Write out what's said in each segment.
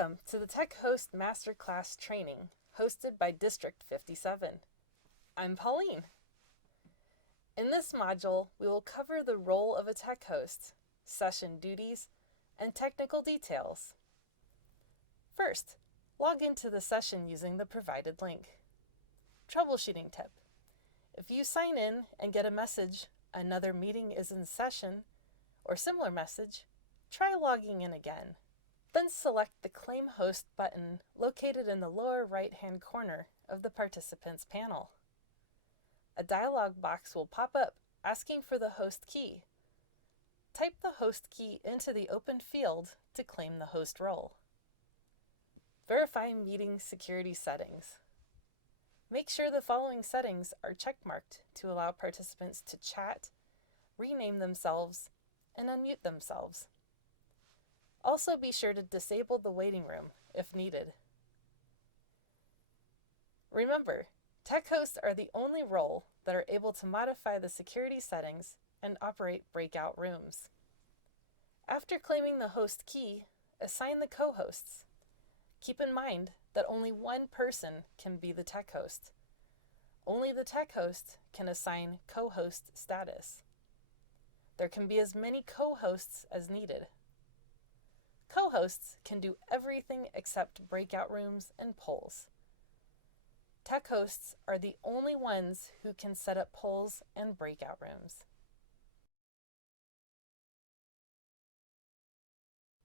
Welcome to the Tech Host Masterclass training, hosted by District 57. I'm Pauline. In this module, we will cover the role of a tech host, session duties, and technical details. First, log into the session using the provided link. Troubleshooting tip. If you sign in and get a message, "Another meeting is in session," or similar message, try logging in again. Then select the Claim Host button located in the lower right-hand corner of the participants panel. A dialog box will pop up asking for the host key. Type the host key into the open field to claim the host role. Verify meeting security settings. Make sure the following settings are checkmarked to allow participants to chat, rename themselves, and unmute themselves. Also be sure to disable the waiting room if needed. Remember, tech hosts are the only role that are able to modify the security settings and operate breakout rooms. After claiming the host key, assign the co-hosts. Keep in mind that only one person can be the tech host. Only the tech host can assign co-host status. There can be as many co-hosts as needed. Co-hosts can do everything except breakout rooms and polls. Tech hosts are the only ones who can set up polls and breakout rooms.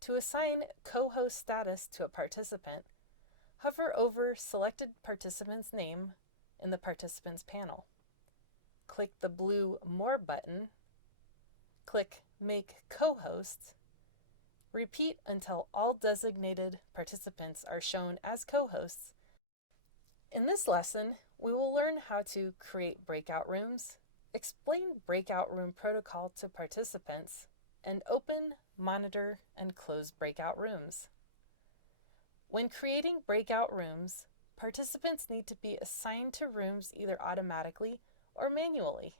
To assign co-host status to a participant, hover over selected participant's name in the Participants panel. Click the blue More button. Click Make Co-host. Repeat until all designated participants are shown as co-hosts. In this lesson, we will learn how to create breakout rooms, explain breakout room protocol to participants, and open, monitor, and close breakout rooms. When creating breakout rooms, participants need to be assigned to rooms either automatically or manually.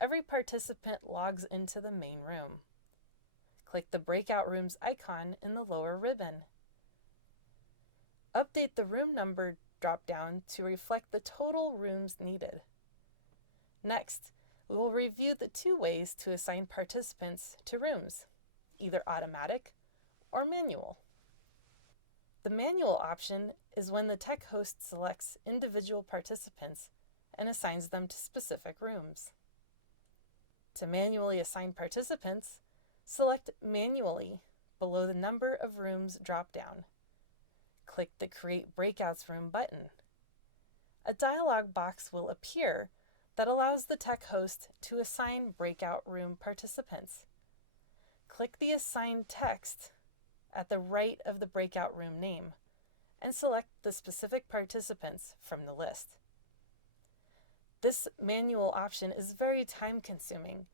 Every participant logs into the main room. Click the Breakout Rooms icon in the lower ribbon. Update the room number drop-down to reflect the total rooms needed. Next, we will review the two ways to assign participants to rooms, either automatic or manual. The manual option is when the tech host selects individual participants and assigns them to specific rooms. To manually assign participants, select Manually below the Number of Rooms drop-down. Click the Create Breakouts Room button. A dialog box will appear that allows the tech host to assign breakout room participants. Click the Assign text at the right of the breakout room name and select the specific participants from the list. This manual option is very time-consuming,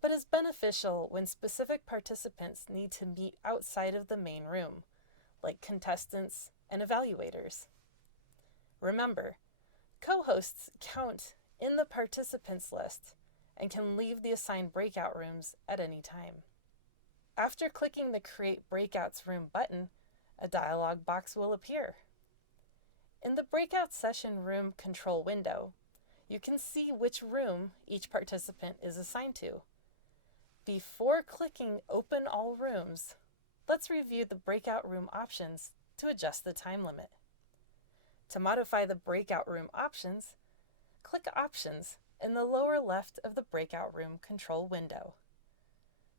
but is beneficial when specific participants need to meet outside of the main room, like contestants and evaluators. Remember, co-hosts count in the participants list and can leave the assigned breakout rooms at any time. After clicking the Create Breakouts Room button, a dialog box will appear. In the Breakout Session Room control window, you can see which room each participant is assigned to. Before clicking Open All Rooms, let's review the breakout room options to adjust the time limit. To modify the breakout room options, click Options in the lower left of the breakout room control window.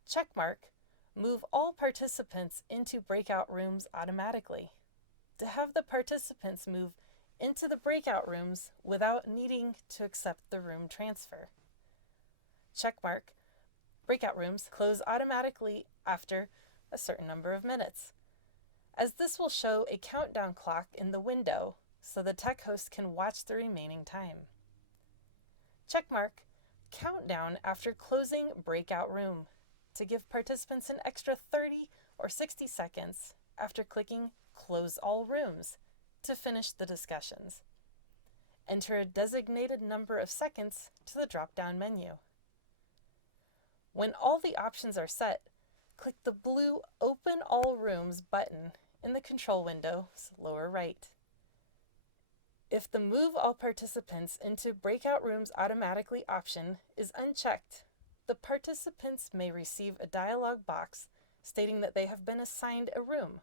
Checkmark Move all participants into breakout rooms automatically to have the participants move into the breakout rooms without needing to accept the room transfer. Checkmark Breakout rooms close automatically after a certain number of minutes, as this will show a countdown clock in the window so the tech host can watch the remaining time. Checkmark Countdown after closing breakout room to give participants an extra 30 or 60 seconds after clicking Close All Rooms to finish the discussions. Enter a designated number of seconds to the drop-down menu. When all the options are set, click the blue Open All Rooms button in the control window's lower right. If the Move All Participants into Breakout Rooms Automatically option is unchecked, the participants may receive a dialog box stating that they have been assigned a room.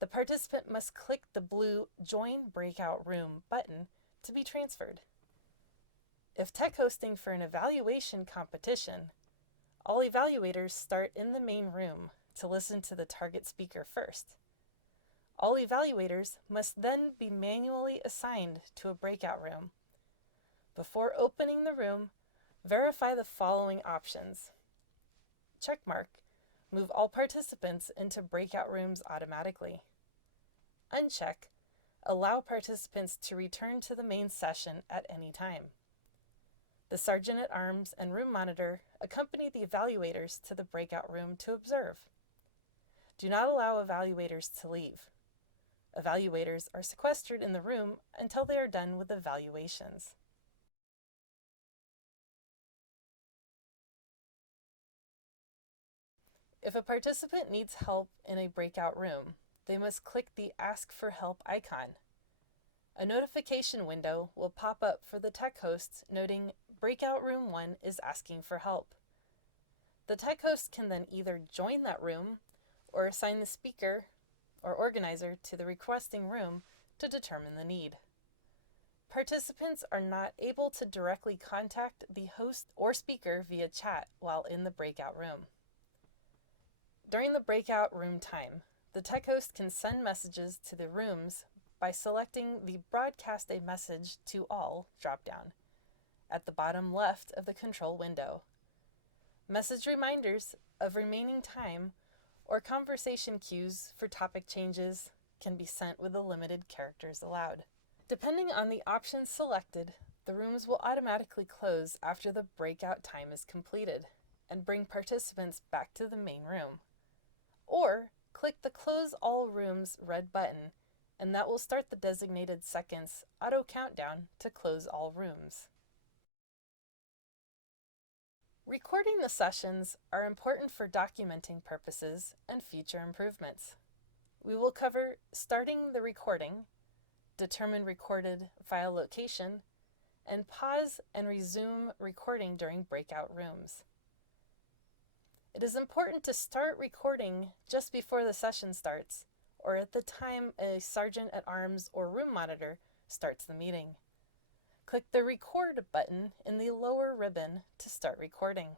The participant must click the blue Join Breakout Room button to be transferred. If tech hosting for an evaluation competition, all evaluators start in the main room to listen to the target speaker first. All evaluators must then be manually assigned to a breakout room. Before opening the room, verify the following options. Checkmark, move all participants into breakout rooms automatically. Uncheck, allow participants to return to the main session at any time. The Sergeant at Arms and Room Monitor accompany the evaluators to the breakout room to observe. Do not allow evaluators to leave. Evaluators are sequestered in the room until they are done with evaluations. If a participant needs help in a breakout room, they must click the Ask for Help icon. A notification window will pop up for the tech host noting Breakout Room 1 is asking for help. The tech host can then either join that room or assign the speaker or organizer to the requesting room to determine the need. Participants are not able to directly contact the host or speaker via chat while in the breakout room. During the breakout room time, the tech host can send messages to the rooms by selecting the Broadcast a Message to All dropdown at the bottom left of the control window. Message reminders of remaining time or conversation cues for topic changes can be sent with the limited characters allowed. Depending on the options selected, the rooms will automatically close after the breakout time is completed and bring participants back to the main room. Or click the Close All Rooms red button, and that will start the designated seconds auto countdown to close all rooms. Recording the sessions are important for documenting purposes and future improvements. We will cover starting the recording, determine recorded file location, and pause and resume recording during breakout rooms. It is important to start recording just before the session starts, or at the time a sergeant at arms or room monitor starts the meeting. Click the Record button in the lower ribbon to start recording.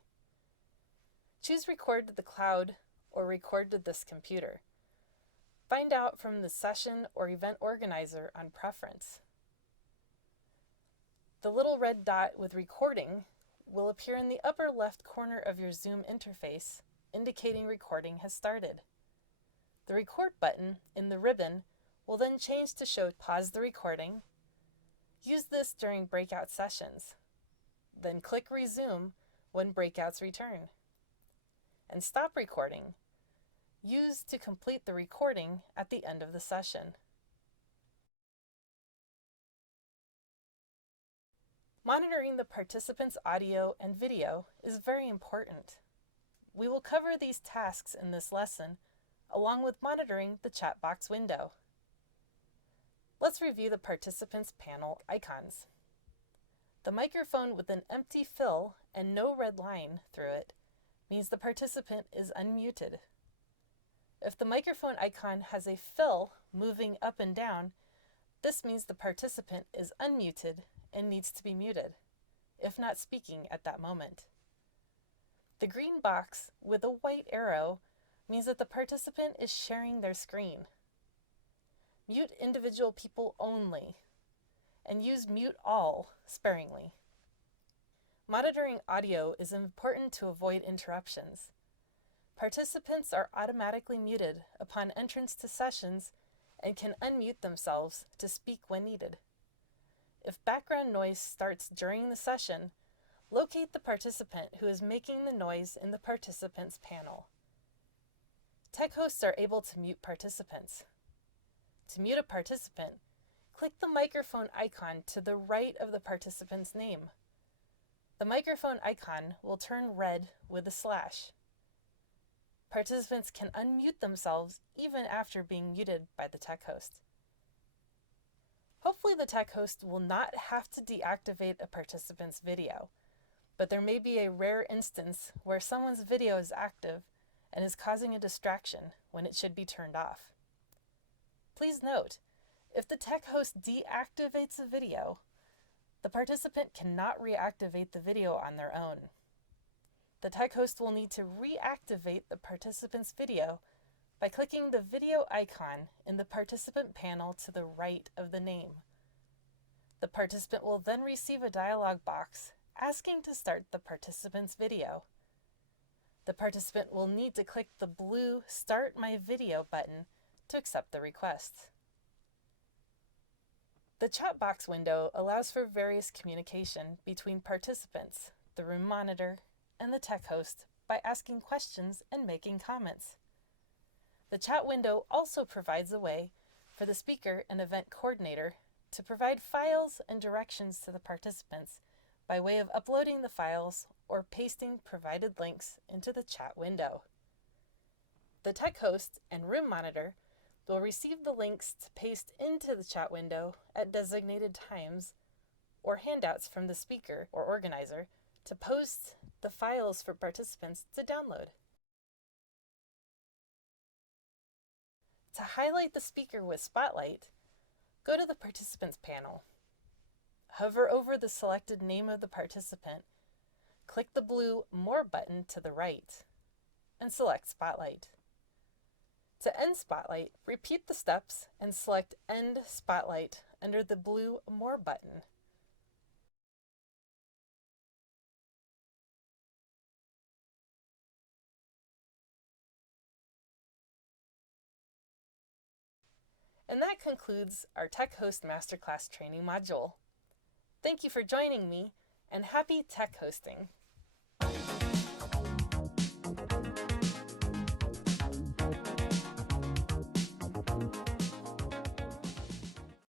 Choose Record to the Cloud or Record to this computer. Find out from the session or event organizer on preference. The little red dot with Recording will appear in the upper left corner of your Zoom interface, indicating recording has started. The Record button in the ribbon will then change to show Pause the recording. Use this during breakout sessions. Then click Resume when breakouts return. And stop recording. Use to complete the recording at the end of the session. Monitoring the participants' audio and video is very important. We will cover these tasks in this lesson, along with monitoring the chat box window. Let's review the participants panel icons. The microphone with an empty fill and no red line through it means the participant is unmuted. If the microphone icon has a fill moving up and down, this means the participant is unmuted and needs to be muted, if not speaking at that moment. The green box with a white arrow means that the participant is sharing their screen. Mute individual people only, and use Mute All sparingly. Monitoring audio is important to avoid interruptions. Participants are automatically muted upon entrance to sessions and can unmute themselves to speak when needed. If background noise starts during the session, locate the participant who is making the noise in the participants panel. Tech hosts are able to mute participants. To mute a participant, click the microphone icon to the right of the participant's name. The microphone icon will turn red with a slash. Participants can unmute themselves even after being muted by the tech host. Hopefully the tech host will not have to deactivate a participant's video, but there may be a rare instance where someone's video is active and is causing a distraction when it should be turned off. Please note, if the tech host deactivates a video, the participant cannot reactivate the video on their own. The tech host will need to reactivate the participant's video by clicking the video icon in the participant panel to the right of the name. The participant will then receive a dialog box asking to start the participant's video. The participant will need to click the blue Start My Video button to accept the request. The chat box window allows for various communication between participants, the room monitor, and the tech host by asking questions and making comments. The chat window also provides a way for the speaker and event coordinator to provide files and directions to the participants by way of uploading the files or pasting provided links into the chat window. The tech host and room monitor will receive the links to paste into the chat window at designated times or handouts from the speaker or organizer to post the files for participants to download. To highlight the speaker with Spotlight, go to the Participants panel. Hover over the selected name of the participant, click the blue More button to the right, and select Spotlight. To end Spotlight, repeat the steps and select End Spotlight under the blue More button. And that concludes our Tech Host Masterclass training module. Thank you for joining me, and happy tech hosting!